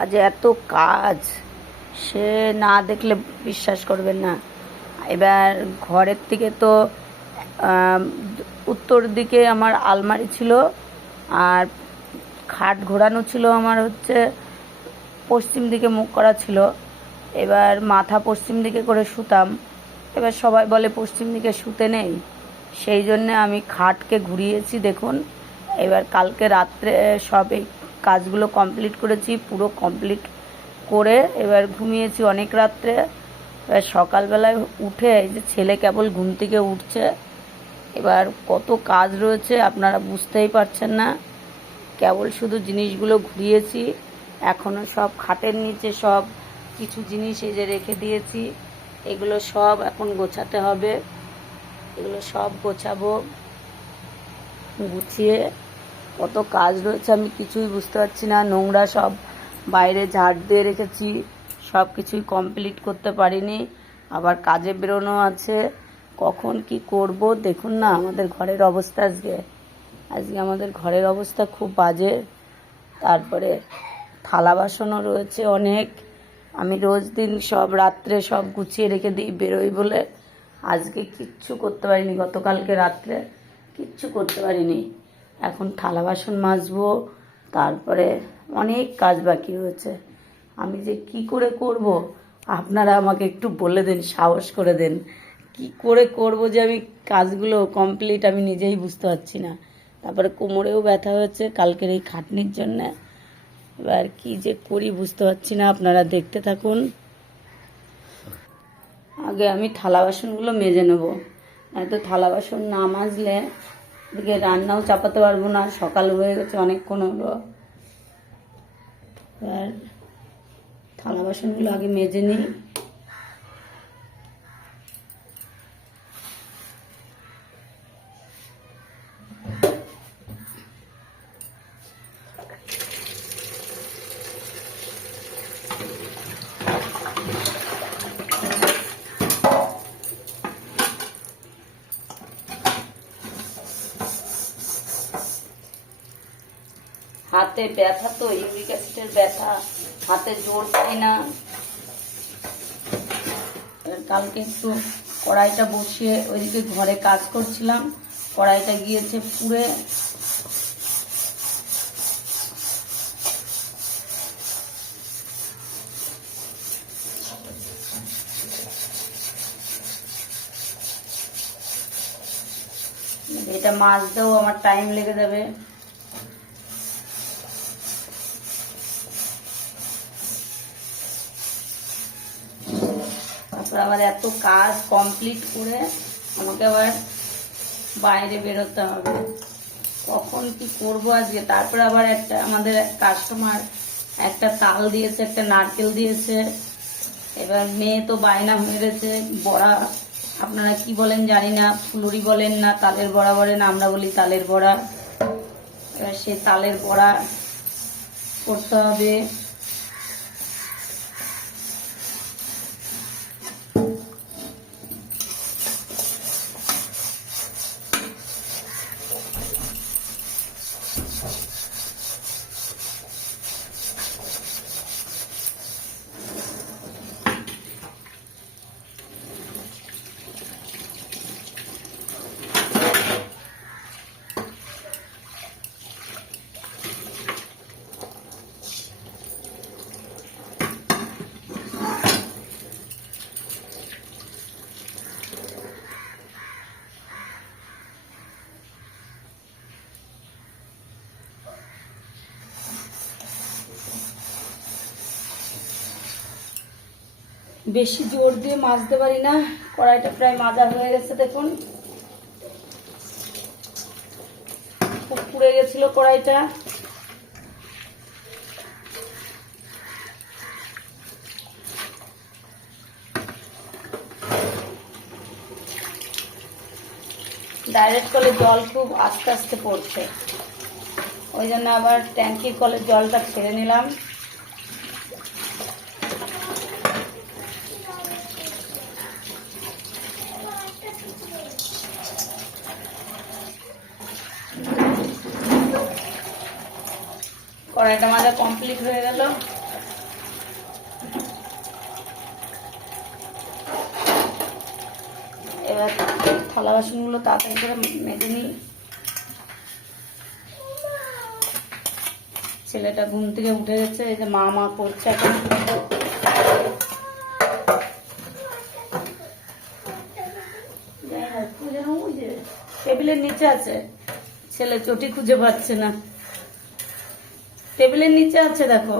আজ এত কাজ, সে না দেখলে বিশ্বাস করবেন না। এবার ঘরের থেকে তো উত্তর দিকে আমার আলমারি ছিল, আর খাট ঘোরানো ছিল আমার হচ্ছে পশ্চিম দিকে মুখ করা ছিল। এবার মাথা পশ্চিম দিকে করে শুতাম। এবার সবাই বলে পশ্চিম দিকে শুতে নেই, সেই জন্যে আমি খাটকে ঘুরিয়েছি দেখুন। এবার কালকে রাত্রে সব এই কাজগুলো কমপ্লিট করেছি, পুরো কমপ্লিট করে এবার ঘুমিয়েছি অনেক রাত্রে। এবার সকালবেলায় উঠে এই যে ছেলে কেবল ঘুম থেকে উঠছে, এবার কত কাজ রয়েছে আপনারা বুঝতেই পারছেন না। কেবল শুধু জিনিসগুলো ঘুরিয়েছি, এখনও সব খাটের নিচে সব কিছু জিনিস এই যে রেখে দিয়েছি, এগুলো সব এখন গোছাতে হবে। এগুলো সব গোছাবো, গুছিয়ে কত কাজ রয়েছে আমি কিছুই বুঝতে পারছি না। নোংরা সব বাইরে ঝাড় দিয়ে রেখেছি, সব কিছুই কমপ্লিট করতে পারিনি, আবার কাজে বেরোনো আছে। কখন কি করব দেখুন না আমাদের ঘরের অবস্থা। আজকে আমাদের ঘরের অবস্থা খুব বাজে। তারপরে থালা বাসনও রয়েছে অনেক, আমি রোজ দিন সব রাত্রে সব গুছিয়ে রেখে দিই বেরোই বলে। আজকে কিচ্ছু করতে পারিনি, গতকালকে রাত্রে কিচ্ছু করতে পারিনি। এখন থালা বাসন মাজবো, তারপরে অনেক কাজ বাকি রয়েছে। আমি যে কি করে করব আপনারা আমাকে একটু বলে দেন, সাহস করে দেন। কি করে করব যে আমি কাজগুলো কমপ্লিট আমি নিজেই বুঝতে পারছি না। তারপরে কোমরেও ব্যথা হয়েছে কালকের এই খাটনির জন্য। এবার কি যে করি বুঝতে পারছি না, আপনারা দেখতে থাকুন। আগে আমি থালা বাসনগুলো মেজে নেব, নয়তো থালা বাসন না মাজলে এদিকে রান্নাও চাপাতে পারবো না। সকাল হয়ে গেছে, অনেকক্ষণ হলো। এবার থালা বাসনগুলো আগে মেজে নিই। হাতে ব্যথা, তো ইউরিক অ্যাসিডের ব্যথা, হাতে জোর পাই না। কালকে একটু কড়াইটা বসিয়ে ওইদিকে ঘরে কাজ করছিলাম, কড়াইটা গিয়েছে পুড়ে। এটা মাজতেও আমার টাইম লেগে যাবে। তারপর আবার এত কাজ কমপ্লিট করে আমাকে আবার বাইরে বেরোতে হবে। কখন কি করবো আজকে। তারপর আবার একটা আমাদের কাস্টমার একটা তাল দিয়েছে, একটা নারকেল দিয়েছে। এবার মেয়ে তো বায়না হয়ে গেছে, বড়া আপনারা কি বলেন জানি না, ফুলুরি বলেন না তালের বড়া বলেন, আমরা বলি তালের বড়া। এবার সে তালের বড়া করতে হবে। বেশি জোর দিয়ে মাজতে পারি না। কড়াইটা প্রায় মাজা হয়ে গেছে দেখুন, খুব পুড়ে গেছিল কড়াইটা। ডাইরেক্ট কলে জল খুব আস্তে আস্তে পড়ছে, ওই জন্য আবার ট্যাঙ্কির কলের জলটা ছেড়ে নিলাম। কড়াইটা মাজা কমপ্লিট হয়ে গেল। এবার থালা বাসনগুলো তাড়াতাড়ি করে মেজে নিই। ছেলেটা ঘুম থেকে উঠে গেছে, এই যে মা করছে এখন। টেবিলের নিচে আছে, ছেলে চটি খুঁজে পাচ্ছে না, টেবিলের নিচে আছে দেখো,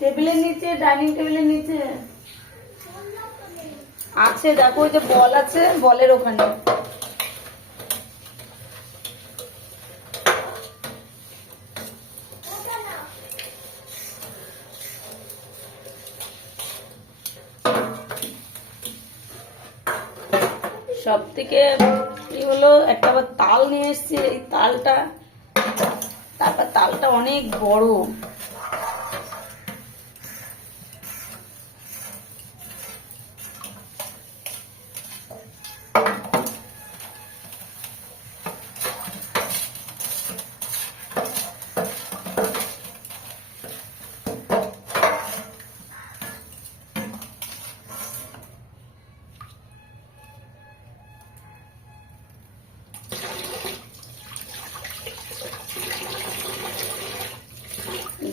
টেবিলের নিচে, ডাইনিং টেবিলের নিচে আছে দেখো, ওই যে বল আছে, বলের ওখানে। সব থেকে কি হলো, একটা আবার তাল নিয়ে এসেছি, এই তালটা, তারপর তালটা অনেক বড়।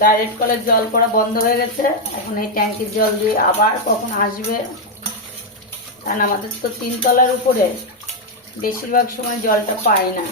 ডাইরেক্ট কলের জল পড়া বন্ধ হয়ে গেছে, এখন এই ট্যাঙ্কির জল দিয়ে আবার কখন আসবে, কারণ আমাদের তো 3 তলার উপরে, বেশিরভাগ সময় জলটা পাই না।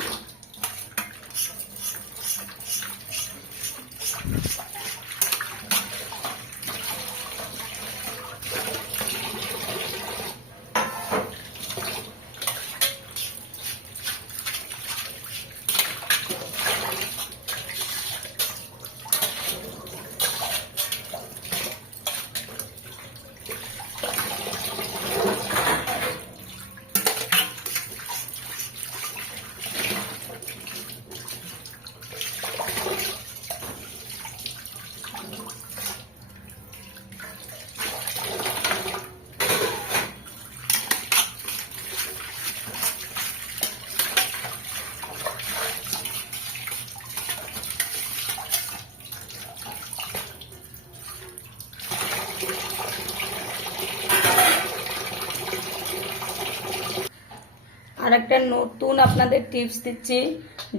আর একটা নতুন আপনাদের টিপস দিচ্ছি,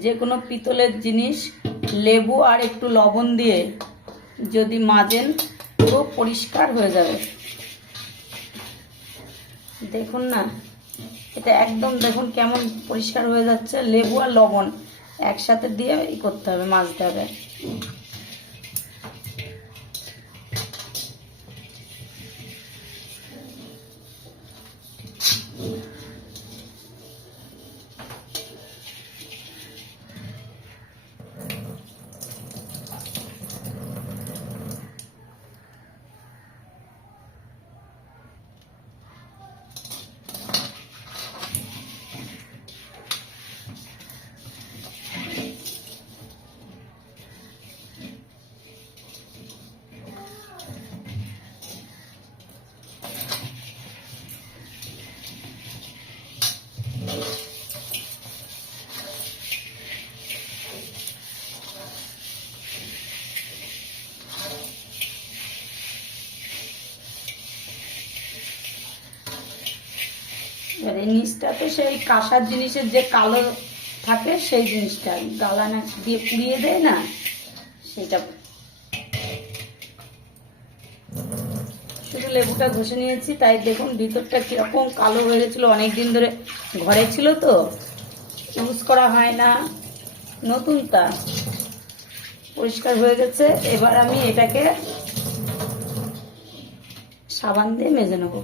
যে কোনো পিতলের জিনিস লেবু আর একটু লবণ দিয়ে যদি মাজেন পুরো পরিষ্কার হয়ে যাবে। দেখুন না, এটা একদম দেখুন কেমন পরিষ্কার হয়ে যাচ্ছে। লেবু আর লবণ একসাথে দিয়ে করতে হবে, মাজতে হবে। এবার এই নিচটাতে সেই কাঁসার জিনিসের যে কালো থাকে সেই জিনিসটা গালানা দিয়ে পুড়িয়ে দেয় না, সেটা। শুধু লেবুটা ঘষে নিয়েছি, তাই দেখুন ভিতরটা কিরকম কালো হয়ে গেছিলো। অনেকদিন ধরে ঘরে ছিল তো, ইউজ করা হয় না, নতুনটা পরিষ্কার হয়ে গেছে। এবার আমি এটাকে সাবান দিয়ে মেজে নেবো।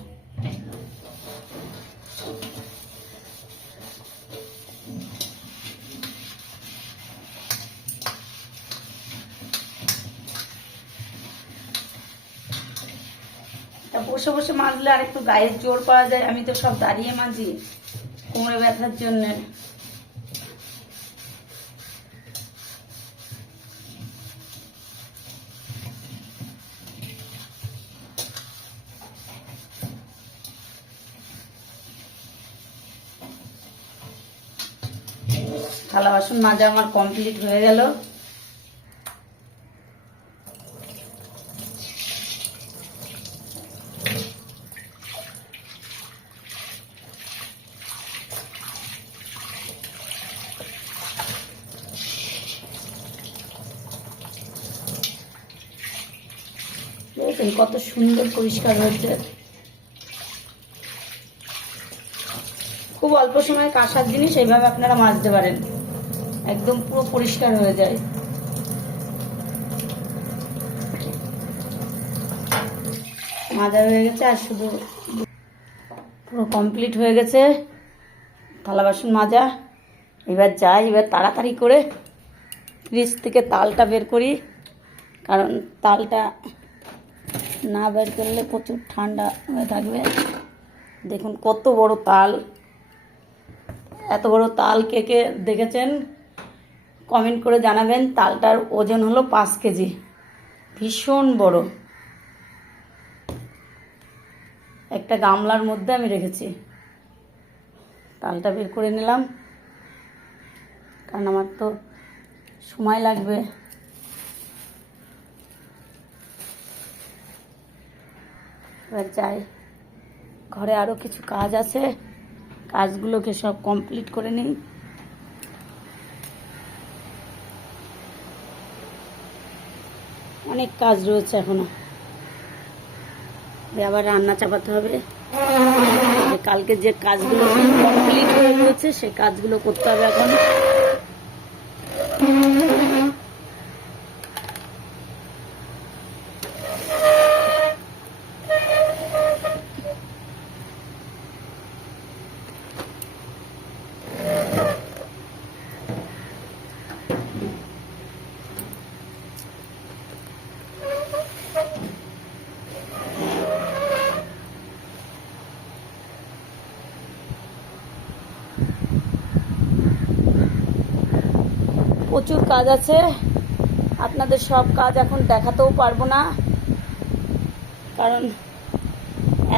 বসে বসে মাজলে আর একটু গায়ের জোর পাওয়া যায়। আমি তো সব দাঁড়িয়ে মাজি কোমরে ব্যথার জন্য। থালা বাসন মাজা আমার কমপ্লিট হয়ে গেল। দেখেছেন কত সুন্দর পরিষ্কার হয়েছে। খুব অল্প সময় কাঁসার জিনিস এইভাবে আপনারা মাজতে পারেন, একদম পুরো পরিষ্কার হয়ে যায়। মাজা হয়ে গেছে, আর শুধু পুরো কমপ্লিট হয়ে গেছে থালা বাসন মাজা। এবার যাই, এবার তাড়াতাড়ি করে ফ্রিজ থেকে তালটা বের করি, কারণ তালটা না বের করলে প্রচুর ঠান্ডা হয়ে থাকবে। দেখুন কত বড় তাল, এত বড় তাল কে কে দেখেছেন কমেন্ট করে জানাবেন। তালটার ওজন হলো 5 কেজি, ভীষণ বড়। একটা গামলার মধ্যে আমি রেখেছি। তালটা বের করে নিলাম, কারণ আমার তো সময় লাগবে। এবার যাই, ঘরে আরও কিছু কাজ আছে, কাজগুলোকে সব কমপ্লিট করে নিই। অনেক কাজ রয়েছে এখনো, আবার রান্না চাপাতে হবে। কালকে যে কাজগুলো কমপ্লিট হয়ে রয়েছে সে কাজগুলো করতে হবে এখন। প্রচুর কাজ আছে, আপনাদের সব কাজ এখন দেখাতেও পারবো না, কারণ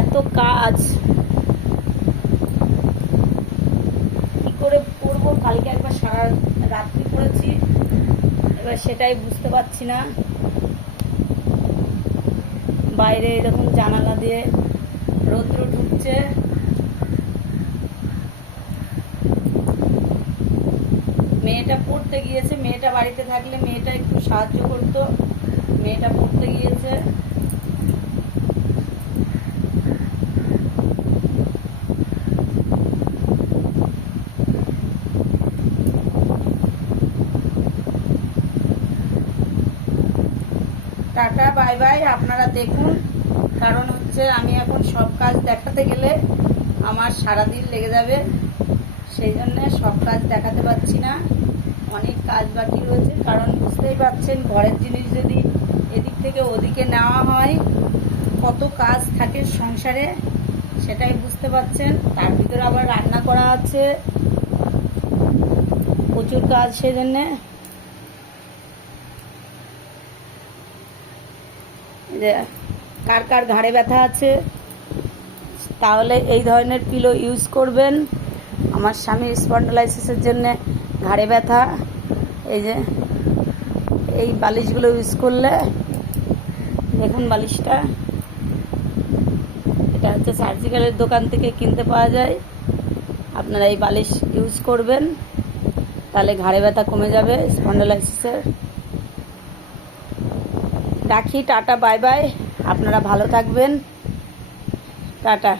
এত কাজ কি করে করবো। কালকে একবার সারা রাত্রি করেছি, এবার সেটাই বুঝতে পারছি না। বাইরে এরকম জানালা দিয়ে রৌদ্র ঢুকছে, মেয়েটা পড়তে গিয়েছে। মেয়েটা বাড়িতে থাকলে মেয়েটা একটু সাহায্য করতো, মেয়েটা পড়তে গিয়েছে। টাটা বাই বাই, আপনারা দেখুন। কারণ হচ্ছে আমি এখন সব কাজ দেখাতে গেলে আমার সারাদিন লেগে যাবে, সেই জন্যে সব কাজ দেখাতে পারছি না। অনেক কাজ বাকি রয়েছে, কারণ বুঝতেই পারছেন ঘরের জিনিস যদি এদিক থেকে ওদিকে নেওয়া হয় কত কাজ থাকে সংসারে, সেটাই বুঝতে পারছেন। তার ভিতরে আবার রান্না করা আছে, প্রচুর কাজ। সেই জন্যে যে কার কার ঘাড়ে ব্যথা আছে তাহলে এই ধরনের পিলো ইউজ করবেন। আমার স্বামীর স্পন্ডালাইসিসের জন্য ঘাড়ে ব্যথা, এই যে এই বালিশগুলো ইউজ করলে, দেখুন বালিশটা, এটা হচ্ছে সার্জিক্যালের দোকান থেকে কিনতে পাওয়া যায়। আপনারা এই বালিশ ইউজ করবেন, তাহলে ঘাড়ে ব্যথা কমে যাবে স্পন্ডালাইসিসের। রাখি, টাটা বাই বাই, আপনারা ভালো থাকবেন, টাটা।